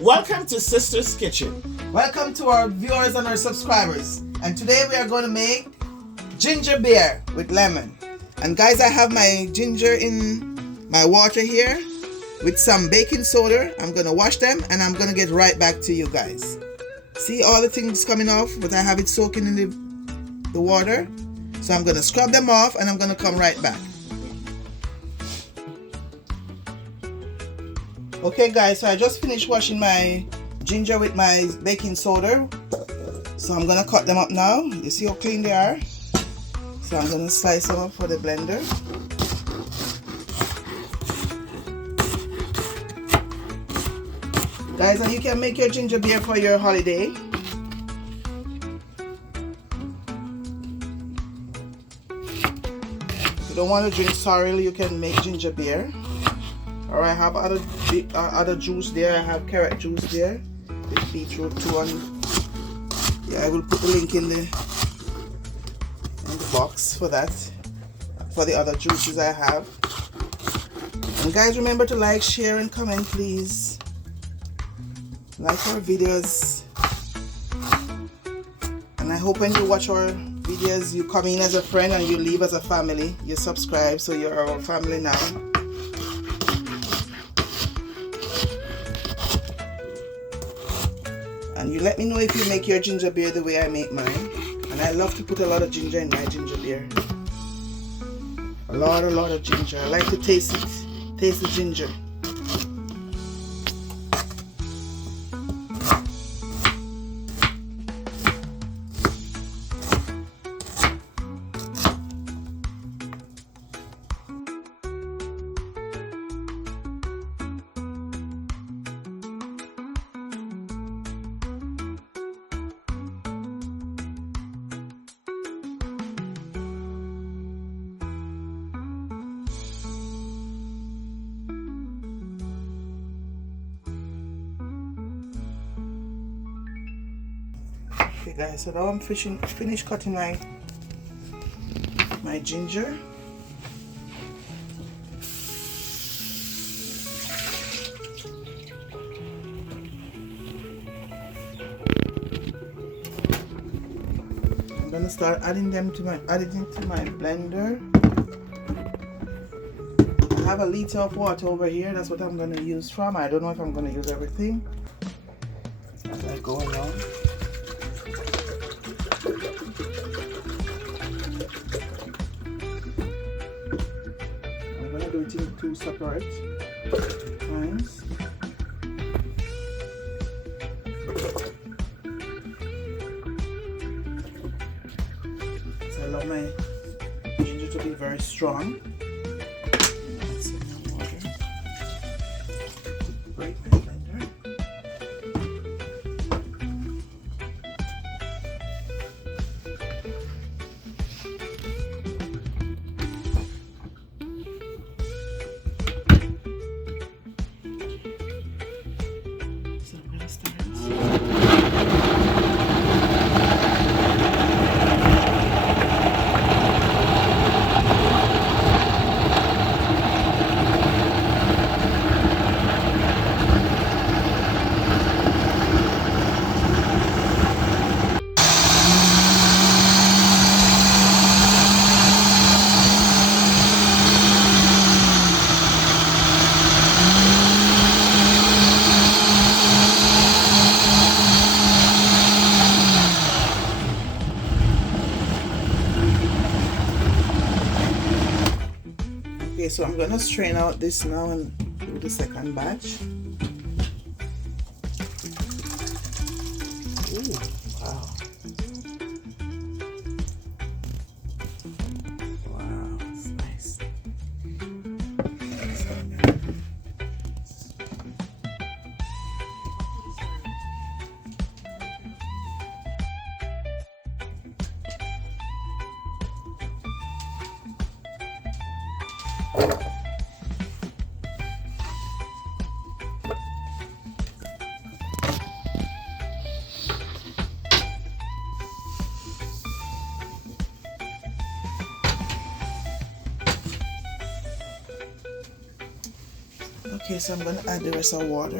Welcome to Sister's Kitchen. Welcome to our viewers and our subscribers. And today we are going to make ginger beer with lemon. And guys, I have my ginger in my water here with some baking soda. I'm going to wash them and I'm going to get right back to you guys. See all the things coming off, but I have it soaking in the water. So I'm going to scrub them off and I'm going to come right back. Okay guys, so I just finished washing my ginger with my baking soda. So I'm going to cut them up now. You see how clean they are? So I'm going to slice them up for the blender. Guys, and you can make your ginger beer for your holiday. If you don't want to drink sorrel, you can make ginger beer. Or I have other juice there. I have carrot juice there, with beetroot too. And yeah, I will put the link in the box for that, for the other juices I have. And guys, remember to like, share, and comment, please. Like our videos. And I hope when you watch our videos, you come in as a friend and you leave as a family. You subscribe, so you're our family now. And you let me know if you make your ginger beer the way I make mine. And I love to put a lot of ginger in my ginger beer. A lot of ginger. I like to taste it. Taste the ginger. Okay guys, so now I'm finished cutting my ginger. I'm gonna start adding them to my blender. I have a liter of water over here. That's what I'm gonna use from. I don't know if I'm gonna use everything as I go along. Two separate times. So I love my ginger to be very strong. Add some more water. Break my blender. Okay, so I'm gonna strain out this now and do the second batch. Ooh, wow. Wow, it's nice. Okay, so I'm going to add the rest of water.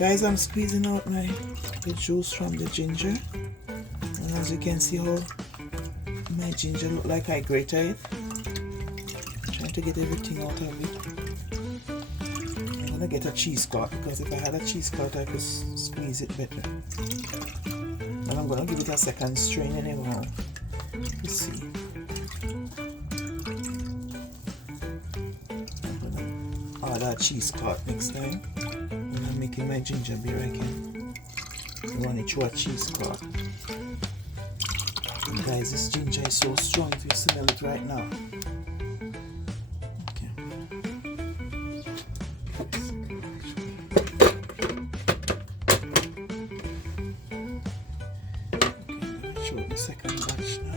Guys, I'm squeezing out the juice from the ginger, and as you can see how my ginger look like I grated it. Trying to get everything out of it. I'm gonna get a cheesecloth because if I had a cheesecloth I could squeeze it better. And I'm gonna give it a second strain anyway. Let's see. I'm gonna order a cheesecloth next time. When I'm making my ginger beer, I can run it through a cheesecloth. And guys, this ginger is so strong if you smell it right now. Okay. I'm gonna show the second batch now.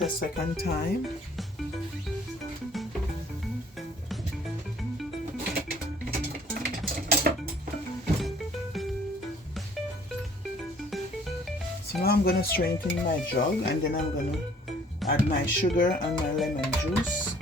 A second time. So now I'm going to strain it in my jug, and then I'm going to add my sugar and my lemon juice.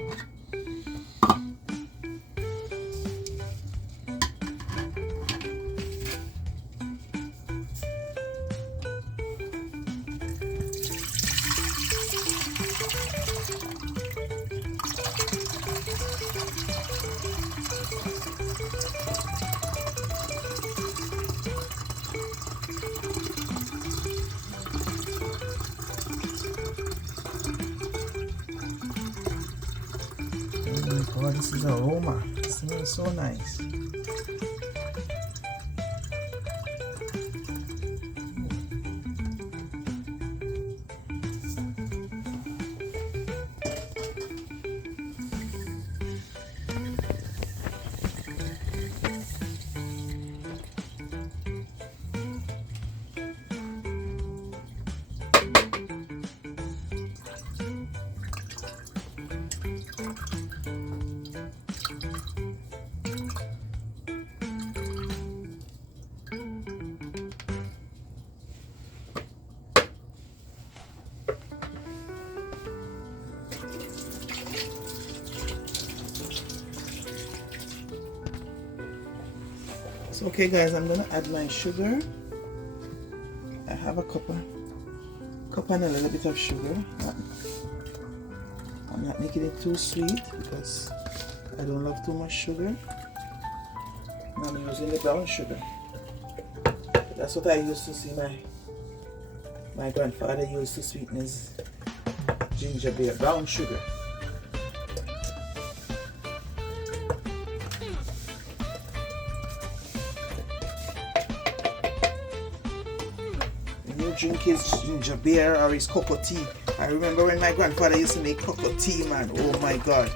Oh, this is aroma. It smells so nice. So okay guys, I'm gonna add my sugar. I have a cup and a little bit of sugar. I'm not making it too sweet because I don't love too much sugar. I'm using the brown sugar. That's what I used to see my grandfather used to sweeten his ginger beer, brown sugar. Drink his ginger beer or his cocoa tea. I remember when my grandfather used to make cocoa tea, man. Oh my god.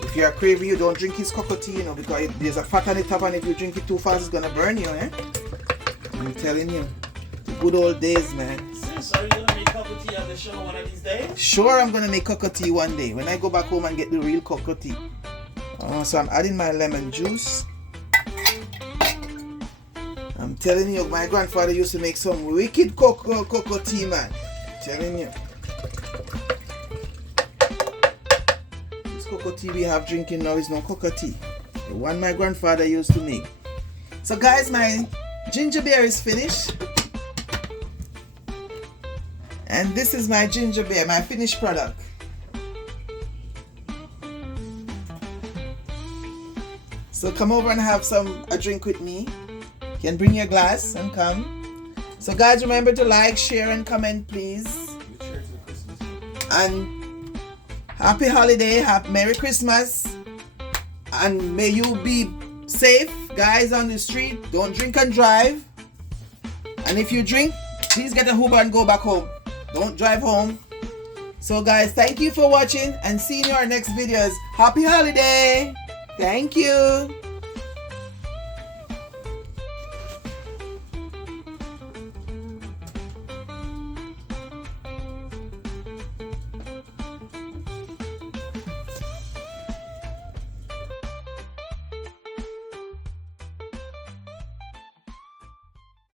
If you are craving, you don't drink his cocoa tea, you know, because there's a fat on the top, and if you drink it too fast, it's gonna burn you, eh? I'm telling you. The good old days, man. So are you gonna make cocoa tea on the show one of these days? Sure, I'm gonna make cocoa tea one day when I go back home and get the real cocoa tea. So I'm adding my lemon juice. I'm telling you, my grandfather used to make some wicked cocoa tea, man. I'm telling you. This cocoa tea we have drinking now is no cocoa tea. The one my grandfather used to make. So guys, my ginger beer is finished. And this is my ginger beer, my finished product. So come over and have a drink with me. You can bring your glass and come. So guys, remember to like, share and comment please. And happy holiday, Merry Christmas. And may you be safe, guys, on the street. Don't drink and drive. And if you drink, please get a Uber and go back home. Don't drive home. So guys, thank you for watching and see you in our next videos. Happy holiday. Thank you.